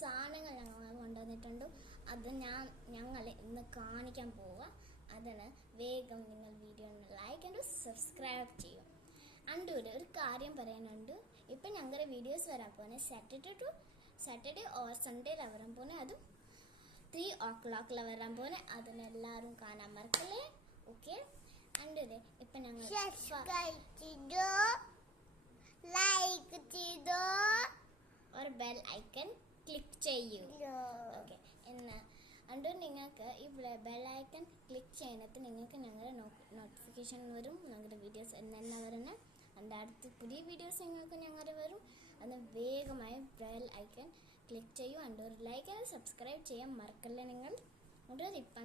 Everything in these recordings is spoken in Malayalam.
സാധനങ്ങൾ ഞങ്ങൾ കൊണ്ടുവന്നിട്ടുണ്ട്. അത് ഞങ്ങൾ ഇന്ന് കാണിക്കാൻ പോവാം. അതിന് വേഗം നിങ്ങൾ വീഡിയോ ലൈക്ക് ആൻഡ് സബ്സ്ക്രൈബ് ചെയ്യും. അണ്ടൂര് ഒരു കാര്യം പറയാനുണ്ട്. ഇപ്പം ഞങ്ങളുടെ വീഡിയോസ് വരാൻ പോകുന്നത് സാറ്റർഡേ ഓർ സൺഡേയിലാണ് വരാൻ പോകുന്നത്. അതും 3 o'clock വരാൻ പോകുന്നത്. അതിനെല്ലാവരും കാണാൻ മറക്കല്ലേ. ഓക്കെ, അണ്ടൂര് ഇപ്പം ഞങ്ങൾ സബ്സ്ക്രൈബ് ചെയ്തോ, ലൈക്ക് ചെയ്തോ, ഒരു ബെൽ ഐക്കൺ ക്ലിക്ക് ചെയ്യൂ. ഓക്കെ, എന്നാൽ അണ്ടൂർ നിങ്ങൾക്ക് ഈ ബെൽ ഐക്കൺ ക്ലിക്ക് ചെയ്യുന്നത് നിങ്ങൾക്ക് ഞങ്ങളുടെ നോട്ടിഫിക്കേഷൻ വരും. ഞങ്ങളുടെ വീഡിയോസ് എന്നെന്നാ വരുന്നത്. അതിൻ്റെ അടുത്ത് പുതിയ വീഡിയോസ് നിങ്ങൾക്ക് ഞങ്ങളുടെ വരും. അത് വേഗമായി ബെൽ ഐക്കൺ ക്ലിക്ക് ചെയ്യൂ. അണ്ടൂർ ലൈക്ക് ആൻഡ് സബ്സ്ക്രൈബ് ചെയ്യാൻ മറക്കല്ലേ നിങ്ങൾ. അണ്ടൂർ ഇപ്പം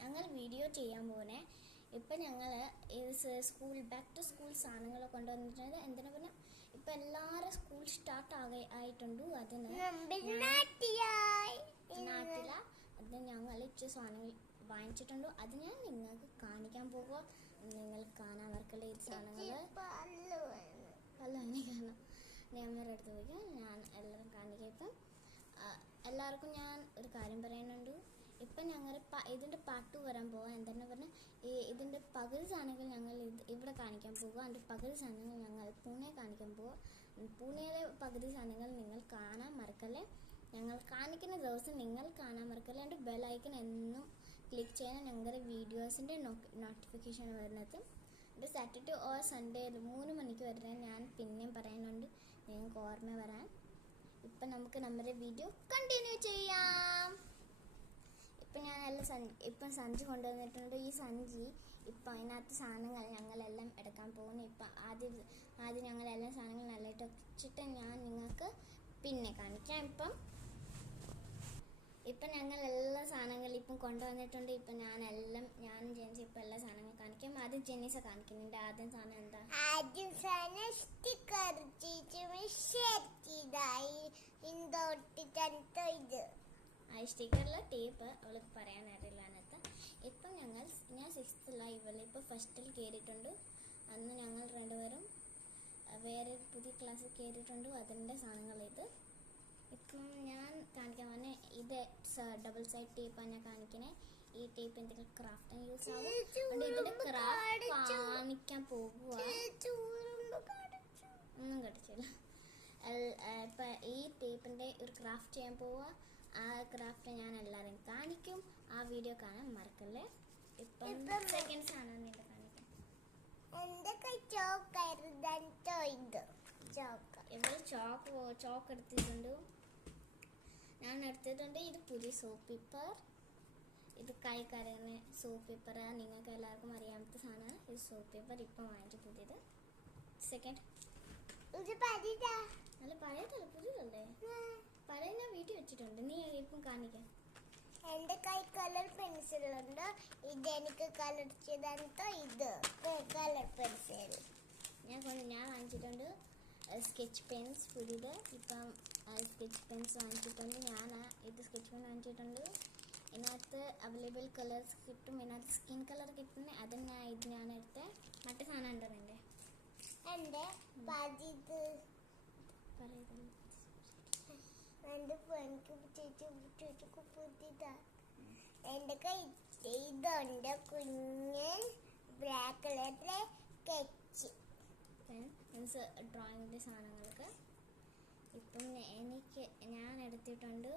ഞങ്ങൾ വീഡിയോ ചെയ്യാൻ പോകുന്നത്. ഇപ്പം ഞങ്ങൾ സ്കൂൾ ബാക്ക് ടു സ്കൂൾ സാധനങ്ങൾ കൊണ്ടുവന്നിട്ടുണ്ട്. എന്തിനാ പറഞ്ഞാൽ ഇപ്പം എല്ലാവരും സ്കൂൾ സ്റ്റാർട്ട് ആയിട്ടുണ്ട്. അതിന് നാട്ടില അത് ഞങ്ങൾ ഇച്ചിരി സാധനങ്ങൾ വാങ്ങിച്ചിട്ടുണ്ട്. അത് ഞാൻ നിങ്ങൾക്ക് കാണിക്കാൻ പോകുക. നിങ്ങൾ കാണാൻ മറക്കല്ലേ ഈ സാധനങ്ങൾ. അല്ല, കാണാം. ക്യാമറ എടുത്ത് പോയി ഞാൻ എല്ലാവരും കാണിക്കാം. ഇപ്പം എല്ലാവർക്കും ഞാൻ ഒരു കാര്യം പറയാനുണ്ട്. ഇപ്പം ഞങ്ങൾ ഇതിൻ്റെ പാർട്ട് 2 വരാൻ പോകാം. എന്തെന്ന് പറഞ്ഞാൽ ഇതിൻ്റെ പകുതി സാധനങ്ങൾ ഞങ്ങൾ ഇവിടെ കാണിക്കാൻ പോകുക. അതിൻ്റെ പകുതി സാധനങ്ങൾ ഞങ്ങൾ പൂനെ കാണിക്കാൻ പോകുക. പൂനെയിലെ പകുതി സാധനങ്ങൾ നിങ്ങൾ കാണാൻ മറക്കല്ലേ. ഞങ്ങൾ കാണിക്കുന്ന ദിവസം നിങ്ങൾ കാണാൻ മറക്കല്ലേ. എൻ്റെ ബെൽ ഐക്കൺ എന്നും ക്ലിക്ക് ചെയ്യാൻ ഞങ്ങളുടെ വീഡിയോസിൻ്റെ നോട്ടിഫിക്കേഷൻ വരുന്നത്. ഇത് സാറ്റർഡേ ഓർ സൺഡേ 3 മണിക്ക് വരുന്നത് ഞാൻ പിന്നെയും പറയാനുണ്ട്, നിങ്ങൾക്ക് ഓർമ്മ വരാൻ. ഇപ്പം നമുക്ക് നമ്മുടെ വീഡിയോ കണ്ടിന്യൂ ചെയ്യാം. ഇപ്പം ഇപ്പം സഞ്ചി കൊണ്ടുവന്നിട്ടുണ്ട്. ഈ സഞ്ചി ഇപ്പം അതിനകത്ത് സാധനങ്ങൾ ഞങ്ങളെല്ലാം എടുക്കാൻ പോകുന്നു. ഇപ്പം ആദ്യം ഞങ്ങളെല്ലാം സാധനങ്ങൾ നല്ലതായിട്ട് വെച്ചിട്ട് ഞാൻ നിങ്ങൾക്ക് പിന്നെ കാണിക്കാം. ഇപ്പം ഞങ്ങൾ എല്ലാ സാധനങ്ങളും ഇപ്പം കൊണ്ടുവന്നിട്ടുണ്ട്. ഇപ്പം ഞാനും ജെനിസ് ഇപ്പം എല്ലാ സാധനങ്ങളും കാണിക്കാം. ആദ്യം ജെനീസ കാണിക്കുന്നുണ്ട്. ആദ്യം സാധനം എന്താ? ആദ്യം സാധനം സ്റ്റിക്കർ സ്റ്റിക്കറിലെ ടേപ്പ് അവൾക്ക് പറയാൻ അറിയില്ല അതിനകത്ത്. ഇപ്പം ഞാൻ 6th ഇവളിപ്പോൾ ഫസ്റ്റിൽ കയറിയിട്ടുണ്ട്. അന്ന് ഞങ്ങൾ രണ്ടുപേരും വേറെ പുതിയ ക്ലാസ്സിൽ കയറിയിട്ടുണ്ട്. അതിൻ്റെ സാധനങ്ങൾ ഇത്. ഇപ്പം ഞാൻ കാണിക്കാൻ പറഞ്ഞ ഇത് ഡബിൾ സൈഡ് ടേപ്പാണ് ഞാൻ കാണിക്കണേ. ഈ ടേപ്പ് എന്തെങ്കിലും ക്രാഫ്റ്റിന് യൂസ് ആവും. അതുകൊണ്ട് ഇതിൻ്റെ ക്രാഫ്റ്റ് കാണിക്കാൻ പോകുക. ഒന്നും കടിച്ചില്ല. ഇപ്പം ഈ ടേപ്പിൻ്റെ ഒരു ക്രാഫ്റ്റ് ചെയ്യാൻ പോവുക. ആ ക്രാഫ്റ്റ് ഞാൻ എല്ലാവരും കാണിക്കും. ആ വീഡിയോ കാണാൻ മറക്കല്ലേ. ഇപ്പം സെക്കൻഡ് സാധനം നിന്റെ കാണിക്കാം. ഇവിടെ ചോക്ക് എടുത്തിട്ടുണ്ട്. ഞാൻ എടുത്തിട്ടുണ്ട്. ഇത് പുതിയ സോപ്പ് പേപ്പർ. ഇത് കൈ കരയുന്ന സോപ്പ് പേപ്പറാണ്. നിങ്ങൾക്ക് എല്ലാവർക്കും അറിയാമത്തെ സാധനമാണ് ഇത് സോപ്പ് പേപ്പർ. ഇപ്പം വാങ്ങിച്ചു പുതിയത്. സെക്കൻഡ് അല്ല, പഴയതല്ല, പുതിയതല്ലേ. പഴയ ഞാൻ വീട്ടിൽ വെച്ചിട്ടുണ്ട്. നീ ഇപ്പം കാണിക്കാം. എന്റെ കൈ കളർ പെൻസിലുണ്ട്. ഇതെനിക്ക് കളർ ചെയ്തോ. ഇത് കളർ പെൻസിൽ ഞാൻ വാങ്ങിച്ചിട്ടുണ്ട്. സ്കെച്ച് പെൻസ് പുതിയത്. ഇപ്പം സ്കെച്ച് പെൻസ് വാങ്ങിച്ചിട്ടുണ്ട്. ഇത് സ്കെച്ച് പെൻ വാങ്ങിച്ചിട്ടുണ്ട്. ഇതിനകത്ത് അവൈലബിൾ കളേഴ്സ് കിട്ടും. ഇതിനകത്ത് സ്കിൻ കളർ കിട്ടുന്നത്. അത് ഞാൻ എടുത്തത്. മറ്റേ സാധനം ഉണ്ടോ എൻ്റെ എന്റെ കൈ ഇതുണ്ട് കുഞ്ഞൻ ബ്ലാക്ക് കളറിലെ സ്കെച്ച് മീൻസ് ഡ്രോയിങ്ങിൻ്റെ സാധനങ്ങൾക്ക്. ഇപ്പം ഞാൻ എടുത്തിട്ടുണ്ട്.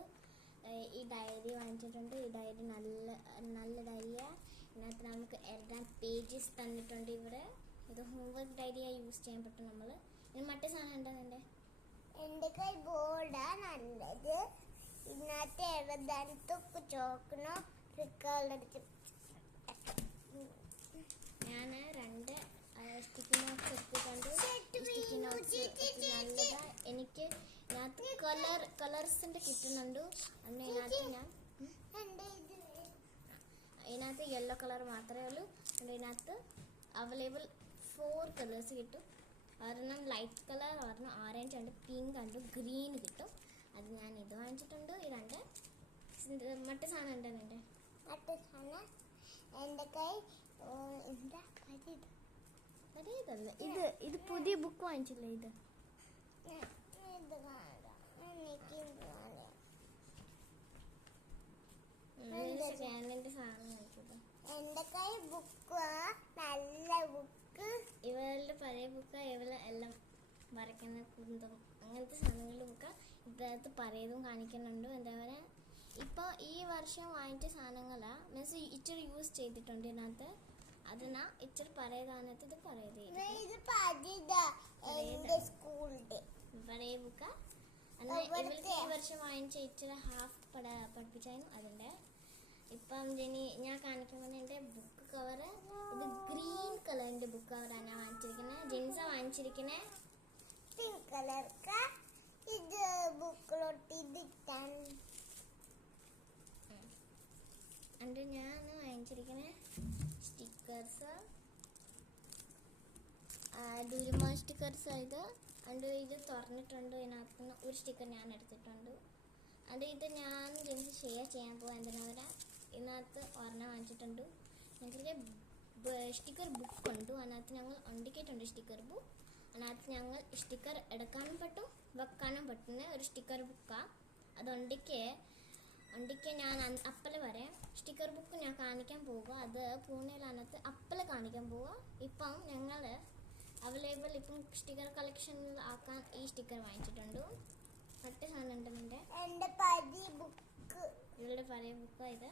ഈ ഡയറി വാങ്ങിച്ചിട്ടുണ്ട്. ഈ ഡയറി നല്ല ഡയറിയാണ്. ഇതിനകത്ത് നമുക്ക് എഴുതാൻ പേജസ് തന്നിട്ടുണ്ട്. ഇവിടെ ഇത് ഹോംവർക്ക് ഡയറിയാണ് യൂസ് ചെയ്യാൻ പറ്റും നമ്മൾ. ഇനി മറ്റേ സാധനം ഉണ്ടോ എൻ്റെ കൈ ബോർഡാണ് നല്ലത്. ഇതിനകത്ത് എഴുതാനത്തൊക്കെ ചോക്കണോ ഞാൻ 2 സ്റ്റിക്കി നോട്ട്സ് എടുത്തിട്ടുണ്ട്. സ്റ്റിക്കി നോട്ട്സ് നല്ലതാ. എനിക്ക് ഇതിനകത്ത് കളേഴ്സിൻ്റെ കിട്ടുന്നുണ്ട്. അന്ന് ഇതിനകത്ത് യെല്ലോ കളർ മാത്രമേ ഉള്ളൂ. ഇതിനകത്ത് അവൈലബിൾ 4 കളേഴ്സ് കിട്ടും. ഒരെണ്ണം ലൈറ്റ് കളർ, ഒരെണ്ണം ഓറഞ്ച് ഉണ്ട്, പിങ്ക് ഉണ്ട്, ഗ്രീൻ കിട്ടും. അത് ഞാൻ ഇത് വാങ്ങിച്ചിട്ടുണ്ട്. ഈ 2 മറ്റേ സാധനം ഉണ്ടെന്ന് എൻ്റെ കൈ ഇത് പുതിയ ബുക്ക് വാങ്ങിച്ചില്ലേ. ഇത് എനിക്ക് ക്യാനിന്റെ സാധനം കാണിച്ചത്. എന്റെ കൈ ബുക്ക് നല്ല ബുക്ക്. ഇവളുടെ പഴയ ബുക്ക് ഇവള് എല്ലാം വരയ്ക്കുന്ന കുന്തം അങ്ങനത്തെ സാധനങ്ങളുടെ ബുക്ക് ഇതിനകത്ത് പഴയതും കാണിക്കുന്നുണ്ട്. എന്താ പറയുക, ഇപ്പോൾ ഈ വർഷം വാങ്ങിച്ച സാധനങ്ങളാ മീൻസ് ഇച്ചിരി യൂസ് ചെയ്തിട്ടുണ്ട് ഇതിനകത്ത്. അതിനാ ഇച്ചിരി പഴയതാനത്ത് ഇത് പഴയത് എന്റെ സ്കൂളിന്റെ പഴയ ബുക്കാ. അന്ന് ഇവൾക്ക് ഈ വർഷം വാങ്ങിച്ച ഇച്ചിരി ഹാഫ് പഠിപ്പിച്ചായിരുന്നു അതിൻ്റെ. ഇപ്പം ഞാൻ കാണിക്കുന്നത് എൻ്റെ ബുക്ക് കവറ്. ഇത് ഗ്രീൻ കളറിൻ്റെ ബുക്ക് കവറാണ് ഞാൻ വാങ്ങിച്ചിരിക്കുന്നത്. ജീൻസാ വാങ്ങിച്ചിരിക്കുന്നത്. പിങ്ക് കളർ ഇത് ബുക്കിലോട്ട് അണ്ട് ഞാൻ വാങ്ങിച്ചിരിക്കുന്നത് സ്റ്റിക്കേഴ്സ്, ഡുരുമ സ്റ്റിക്കേഴ്സ്. ഇത് ഇത് തുറന്നിട്ടുണ്ട്. ഇതിനകത്ത് നിന്ന് ഒരു സ്റ്റിക്കർ ഞാൻ എടുത്തിട്ടുണ്ട്. ഇത് ഞാൻ ജെൻസ് ഷെയർ ചെയ്യാൻ പോകാൻ എന്തിനാ വരാം. ഇതിനകത്ത് ഒരെണ്ണം വാങ്ങിച്ചിട്ടുണ്ട്. ഞങ്ങൾക്ക് സ്റ്റിക്കർ ബുക്ക് ഉണ്ട്. അതിനകത്ത് ഞങ്ങൾ ഒണ്ടിക്കിയിട്ടുണ്ട് സ്റ്റിക്കർ ബുക്ക്. അതിനകത്ത് ഞങ്ങൾ സ്റ്റിക്കർ എടുക്കാനും പറ്റും വെക്കാനും പറ്റുന്ന ഒരു സ്റ്റിക്കർ ബുക്കാണ്. അത് ഒണ്ടിക്ക് ഞാൻ അപ്പല് വരാം. സ്റ്റിക്കർ ബുക്ക് ഞാൻ കാണിക്കാൻ പോവുക. അത് പൂനെയിലകത്ത് അപ്പല് കാണിക്കാൻ പോവുക. ഇപ്പം ഞങ്ങൾ അവൈലബിൾ ഇപ്പം സ്റ്റിക്കർ കളക്ഷനിൽ ആക്കാൻ ഈ സ്റ്റിക്കർ വാങ്ങിച്ചിട്ടുണ്ട്. മറ്റേ സാധനം ഉണ്ട് എന്റെ പഴയ ബുക്ക്. ഇവളുടെ പഴയ ബുക്ക്. ഇത്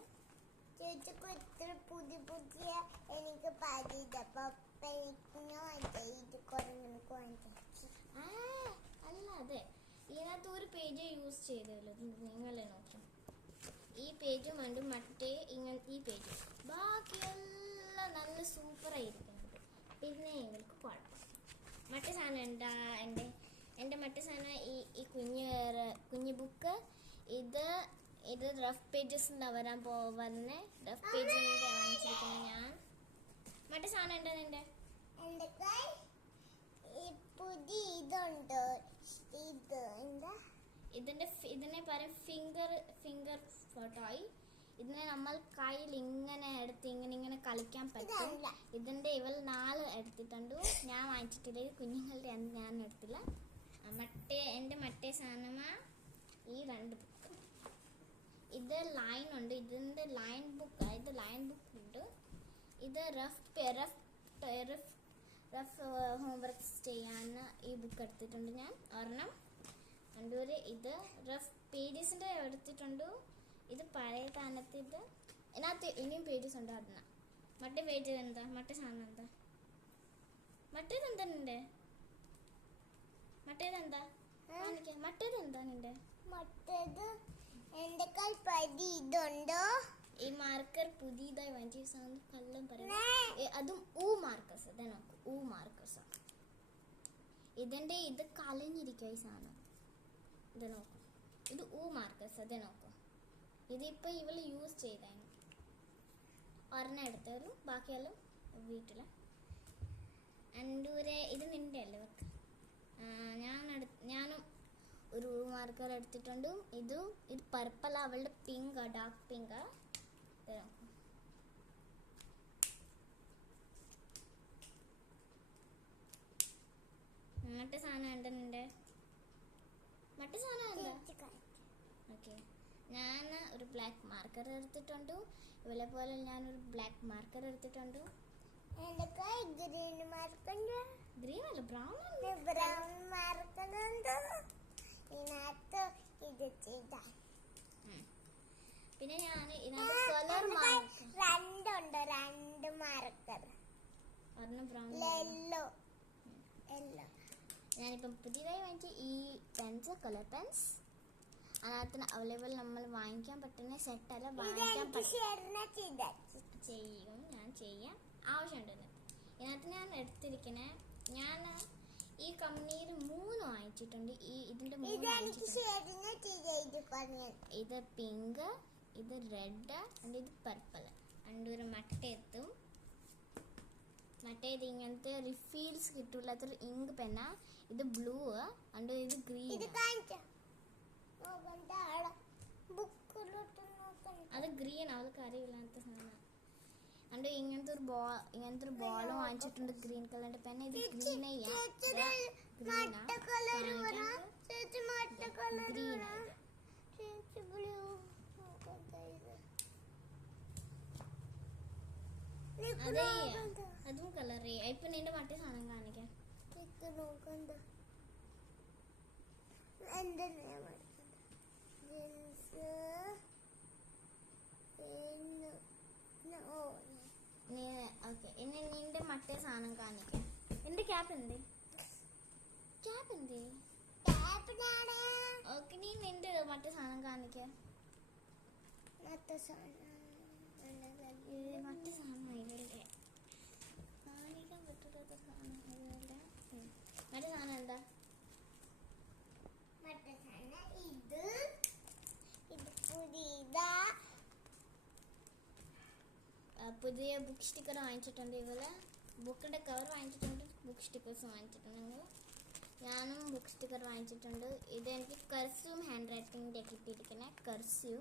ചേച്ചിക്ക് ഇത്ര പുതിയ പുതിയ എനിക്ക് പഴയതപ്പോ അല്ല, അതെ ഇതിനകത്ത് ഒരു പേജ് യൂസ് ചെയ്തല്ലോ. നിങ്ങളെ നോക്കി ഈ പേജും ഉണ്ട് മറ്റേ ഈ പേജ്. ബാക്കിയെല്ലാം നല്ല സൂപ്പറായിരിക്കുന്നുണ്ട്. പിന്നെ ഇവൾക്ക് കുഴപ്പം മറ്റേ സാധനം ഉണ്ടാ. എൻ്റെ മറ്റേ സാധനം ഈ കുഞ്ഞു ബുക്ക്. ഇത് റഫ് പേജസ് വരാൻ പോകുന്ന റഫ് പേജിൻ്റെ വാങ്ങിച്ചിരിക്കുന്നത് ഞാൻ. മറ്റേ സാധനം ഉണ്ട് എൻ്റെ പുതിയ ഇതുണ്ട്. ഇതിനെ പറയും ഫിംഗർ ഫോട്ടോയി. ഇതിനെ നമ്മൾ കയ്യിൽ ഇങ്ങനെ എടുത്ത് ഇങ്ങനെ കളിക്കാൻ പറ്റും. ഇതിൻ്റെ ഇവൾ 4 എടുത്തിട്ടുണ്ട്. ഞാൻ വാങ്ങിച്ചിട്ടില്ല. ഇത് കുഞ്ഞുങ്ങളുടെ ഞാൻ എടുത്തില്ല. എൻ്റെ മറ്റേ സാധനമാ ഈ 2 ബുക്ക്. ഇത് ലൈൻ ഉണ്ട്. ഇതിൻ്റെ ലൈൻ ബുക്ക്. ഇത് ലൈൻ ബുക്ക് ഉണ്ട്. ഇത് റഫ് ഹോംവർക്ക്സ് ചെയ്യാൻ ഈ ബുക്ക് എടുത്തിട്ടുണ്ട് ഞാൻ ഒരെണ്ണം. ഇത് റഫ് പേജസിൻ്റെ എടുത്തിട്ടുണ്ട്. ഇത് പഴയ താനത്ത്. ഇതിനകത്ത് ഇനിയും പേജസ് ഉണ്ട്. അതിനാ മറ്റേ പേജ് എന്താ മറ്റേ സാധനം എന്താ മറ്റേതെന്താ നിന്റെ മറ്റേതെന്താ മറ്റേതെന്താ നിന്റെ മറ്റേത് എന്റെ കൈ പഴയ ഇതുണ്ടോ. ഈ മാർക്കർ പുതിയതായി വാങ്ങിച്ച സാധനം കള്ളം പറയാം. അതും മാർക്കേഴ്സ്. ഇതാ നോക്കൂ, മാർക്കേഴ്സ്. ഇതിൻ്റെ ഇത് കലഞ്ഞിരിക്കുക ഈ സാധനം. ഇത് നോക്കൂ, ഇത് മാർക്കേഴ്സ്. അത് നോക്കൂ, ഇതിപ്പോൾ ഇവൾ യൂസ് ചെയ്തായിരുന്നു. ഒരെണ്ണം എടുത്തരും, ബാക്കിയെല്ലാം വീട്ടിൽ. എൻ്റെ ഇത് നിൻ്റെ അല്ലേ വെക്ക്. ഞാനും ഒരു മാർക്കർ എടുത്തിട്ടുണ്ട്. ഇത് പർപ്പിൾ, അവളുടെ പിങ്ക്, ഡാർക്ക് പിങ്ക്. മറ്റേ സാധനം ഉണ്ട് നിന്റെ മറ്റേ സാധനം എന്താ? ഓക്കെ, ഞാൻ ഒരു ബ്ലാക്ക് മാർക്കർ എടുത്തിട്ടുണ്ട്. ഇവളെ പോലെ ഞാനൊരു ബ്ലാക്ക് മാർക്കർ എടുത്തിട്ടുണ്ട്. എന്റെ കൈ ഗ്രീൻ മാർക്കർ. ഗ്രീൻ അല്ല, ബ്രൗൺ മാർക്കർ ഉണ്ട്. ഇതിനകത്ത് ഇത് ചെയ്ത പിന്നെ ഞാൻ ഇതിനകത്ത് കളർ മാർക്കർ 2 മാർക്കർ. ഒരെണ്ണം ബ്രൗൺ, യെല്ലോ. ഞാനിപ്പം പുതിയതായി വാങ്ങിച്ച ഈ പെൻസ്, കളർ പെൻസ്. അതിനകത്ത് അവൈലബിൾ നമ്മൾ വാങ്ങിക്കാൻ പറ്റുന്ന സെറ്റല്ല, വാങ്ങിക്കാൻ ചെയ്യും. ഞാൻ ചെയ്യാൻ ആവശ്യമുണ്ടെന്ന്. ഇതിനകത്ത് ഞാൻ എടുത്തിരിക്കണേ, ഞാൻ ഈ കമ്പനിയിൽ 3 വാങ്ങിച്ചിട്ടുണ്ട്. ഇതിന്റെ 3 ഇത് പിങ്ക്, ഇത് റെഡ്, ഇത് പർപ്പിൾ. ഒരു മട്ടയെത്തും. മറ്റേത് ഇങ്ങനത്തെ റിഫീൽസ് കിട്ടൂല്ലാത്തൊരു ഇങ്ക് പെന്ന. ഇത് ബ്ലൂ, ഇത് ഗ്രീൻ. അത് ഗ്രീൻ, അവൾക്ക് അറിയില്ലാത്ത സാധനം. ഇങ്ങനത്തെ ഒരു ബോളും വാങ്ങിച്ചിട്ടുണ്ട്, ഗ്രീൻ കളറിന്റെ പെന്ന. ഇത് ഗ്രീൻ ചേച്ചി മറ്റ കളർ ഗ്രീൻ ചേച്ചി ബ്ലൂ അതെ അതും കളർ ഇപ്പൊ നിന്റെ മറ്റേ സാധനം കാണിക്കാം. നോക്കണ്ട എന്റെ ഓക്കെ ഇനി നിന്റെ മറ്റേ സാധനം കാണിക്കാം. എന്റെ ക്യാപ്പ് എന്ത് ഓക്കെ നീ നിന്റെ മറ്റേ സാധനം കാണിക്കാം. മറ്റേ സാധനം മറ്റേ സാധനം ഇതില്ലേ കാണിക്കാൻ പറ്റാത്ത സാധനം ഇതില്ല. മറ്റേ സാധനം എന്താ? മറ്റേ സാധനം ഇത് പുതിയതാ. പുതിയ ബുക്ക് സ്റ്റിക്കർ വാങ്ങിച്ചിട്ടുണ്ട്. ഇതുപോലെ ബുക്കിന്റെ കവർ വാങ്ങിച്ചിട്ടുണ്ട്, ബുക്ക് സ്റ്റിക്കേഴ്സ് വാങ്ങിച്ചിട്ടുണ്ട്. ഞാനും ബുക്ക് സ്റ്റിക്കർ വാങ്ങിച്ചിട്ടുണ്ട്. ഇത് എനിക്ക് കർസ്യൂം ഹാൻഡ് റൈറ്റിംഗിന്റെ കിട്ടിയിരിക്കണേ. കർസ്യൂ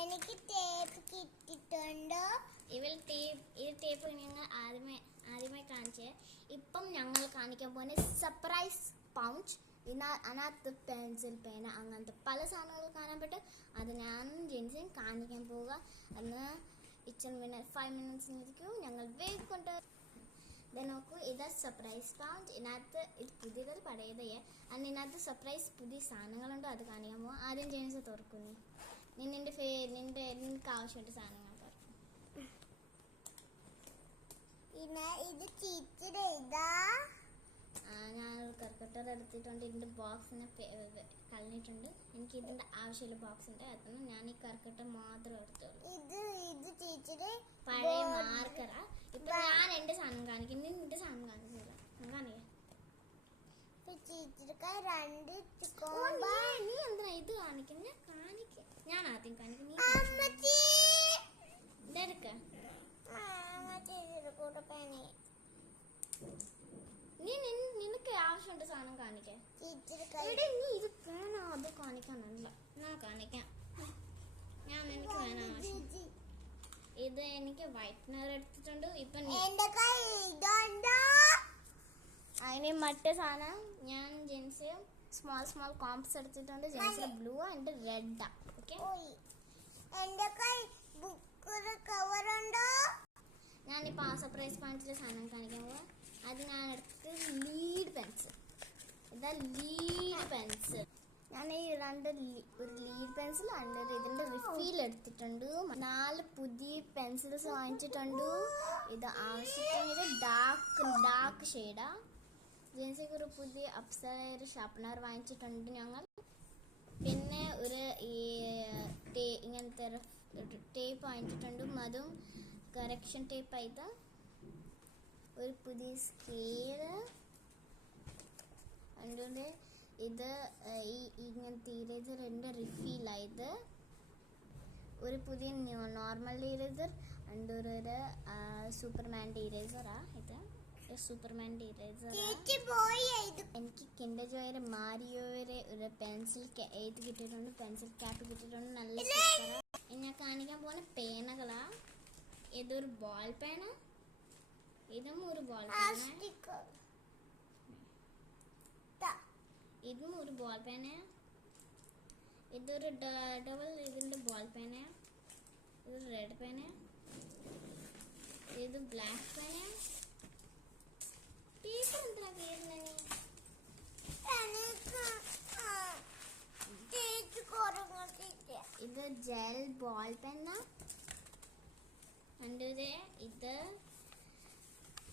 എനിക്ക് ടേപ്പ് കിട്ടിയിട്ടുണ്ട്. ഇത് ടേപ്പ് ഞങ്ങൾ ആദ്യമായി കാണിച്ചേ. ഇപ്പം ഞങ്ങൾ കാണിക്കാൻ പോകുന്ന സർപ്രൈസ് പൗച്ച്. അതിനകത്ത് പെൻസിൽ, പേന, അങ്ങനത്തെ പല സാധനങ്ങൾ കാണാൻ പറ്റും. അത് ഞാനും ജെൻസിയും കാണിക്കാൻ പോവുക. അന്ന് 5 മിനിറ്റ്സിനിരിക്കും. ഞങ്ങൾ വേഗം കൊണ്ട് നോക്കൂ. ഇത് സർപ്രൈസ് പൗച്ച്. ഇതിനകത്ത് ഇത് പുതിയത് പഴയതേ. അതിനകത്ത് സർപ്രൈസ് പുതിയ സാധനങ്ങളുണ്ടോ അത് കാണിക്കാൻ പോവാം. ആദ്യം ജെൻസ് തുറക്കുന്നു. നിനക്ക് ആവശ്യമായിട്ട് സാധനങ്ങൾ തുറക്കും. ഇത് ചീച്ചിടെ ഇതാ. ഞാനൊരു കർക്കട്ടർ എടുത്തിട്ടുണ്ട്. ഇതിൻ്റെ ബോക്സിനെ കളഞ്ഞിട്ടുണ്ട്. എനിക്ക് ഇതിൻ്റെ ആവശ്യമുള്ള ബോക്സ് ഉണ്ട്. അതൊന്നും ഞാൻ ഈ കർക്കട്ടർ മാത്രം എടുത്തോളൂ. ഇത് ചീച്ചിടെ പഴയ മാർക്കറാ. ഇപ്പൊ ഞാൻ എന്റെ സാധനം കാണിക്കും. നീ നിന്റെ സാധനം കാണിക്കില്ല. കാണിക്കാം. നീ എന്തിനാ ഇത് കാണിക്കും? ഞാൻ ആദ്യം കാണിക്കും. ഇതെടുക്ക. നിനക്ക് ആവശ്യമുണ്ട് സാധനം കാണിക്കാൻ. നീ ഇത് വേണോ അത് കാണിക്കാനല്ല, ഞാൻ കാണിക്കാം. ഞാൻ നിനക്ക് വേണം ആവശ്യം. ഇത് എനിക്ക് വൈറ്റ്നർ എടുത്തിട്ടുണ്ട്. ഇപ്പൊ അതിന് മറ്റേ സാധനം ഞാൻ ജെൻസിയും സ്മോൾ കോംപ്സ് എടുത്തിട്ടുണ്ട്. ജെൻസിന് ബ്ലൂ ആൻഡ് റെഡാ. ഓക്കെ ഞാനിപ്പോൾ ആ സർപ്രൈസ് പൗച്ചിലെ സാധനം കാണിക്കാൻ പോവാ. അത് ഞാൻ എടുത്തത് ലീഡ് പെൻസിൽ. ഇതാ ലീഡ് പെൻസിൽ. ഞാൻ ഈ ഒരു ലീഡ് പെൻസിൽ ഉണ്ട്. ഇതിന്റെ റിഫീൽ എടുത്തിട്ടുണ്ട്. 4 പുതിയ പെൻസിൽസ് വാങ്ങിച്ചിട്ടുണ്ട്. ഇത് ആവശ്യത്തിന് ഇത് ഡാർക്ക് ഷെയ്ഡാ. ജെൻസിക്ക് ഒരു പുതിയ അപ്സര ഷാർപ്പനർ വാങ്ങിച്ചിട്ടുണ്ട് ഞങ്ങൾ. പിന്നെ ഒരു ഇങ്ങനത്തെ ടേപ്പ് വാങ്ങിച്ചിട്ടുണ്ട്. അതും കറക്ഷൻ ടേപ്പ് ആയിട്ട്. ഒരു പുതിയ സ്കെയില്. അതുകൊണ്ട് ഇത് ഇങ്ങനത്തെ ഇറേസറിൻ്റെ റിഫീലായത്. ഒരു പുതിയ നോർമൽ ഇറേസർ ആൻഡ് ഒരു സൂപ്പർമാൻ്റെ ഇറേസറാ. ഇത് സൂപ്പർമാൻ്റെ ഇറേസർ. എനിക്ക് കിൻഡർ ജോയുടെ മാരിയോയുടെ ഒരു പെൻസിൽ ഇത് കിട്ടിയിട്ടുണ്ട്. പെൻസിൽ ക്യാപ്പ് കിട്ടിയിട്ടുണ്ട്. നല്ല സൂപ്പറാ. ഞാൻ കാണിക്കാൻ പോകുന്ന പേനകളാ. ഇതൊരു ബോൾ പേന. ഇതും ഒരു ബോൾ പേന. ഇതും ഒരു ബോൾ പേന. ഇതൊരു ഡബിൾ ഇതിൻ്റെ ബോൾ പേന. ഇത് റെഡ് പേന. ഇത് ബ്ലാക്ക് പേന. പേപ്പർ എന്തിനാ കീറുന്നത്? ഇത് ജെൽ ബോൾ പെന്ന.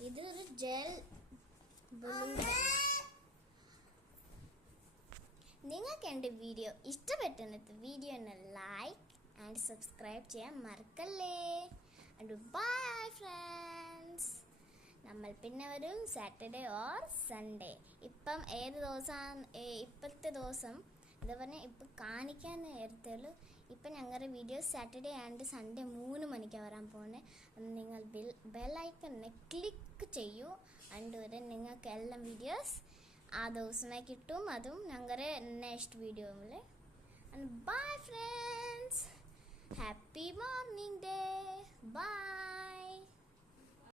ഇതൊരു ജെൽ ബ്ലൂ. നിങ്ങൾക്ക് എൻ്റെ വീഡിയോ ഇഷ്ടപ്പെട്ടെന്നത് വീഡിയോനെ ലൈക്ക് ആൻഡ് സബ്സ്ക്രൈബ് ചെയ്യാൻ മറക്കല്ലേ. And bye friends. നമ്മൾ പിന്നെ വരും സാറ്റർഡേ ഓർ സൺഡേ. ഇപ്പം ഏത് ദിവസമാണ് ഇപ്പോഴത്തെ ദിവസം എന്താ പറഞ്ഞാൽ ഇപ്പം കാണിക്കാൻ നേരത്തേയുള്ളൂ. ഇപ്പം ഞങ്ങളുടെ വീഡിയോ സാറ്റർഡേ ആൻഡ് സൺഡേ 3 മണിക്കാണ് വരാൻ പോകുന്നത്. നിങ്ങൾ ബെല്ലൈക്കണിനെ ക്ലിക്ക് ചെയ്യൂ. അതുകൊണ്ട് നിങ്ങൾക്ക് എല്ലാം വീഡിയോസ് ആ ദിവസമേ കിട്ടും. അതും ഞങ്ങളുടെ നെക്സ്റ്റ് വീഡിയോയിൽ. Bye friends. Happy morning day.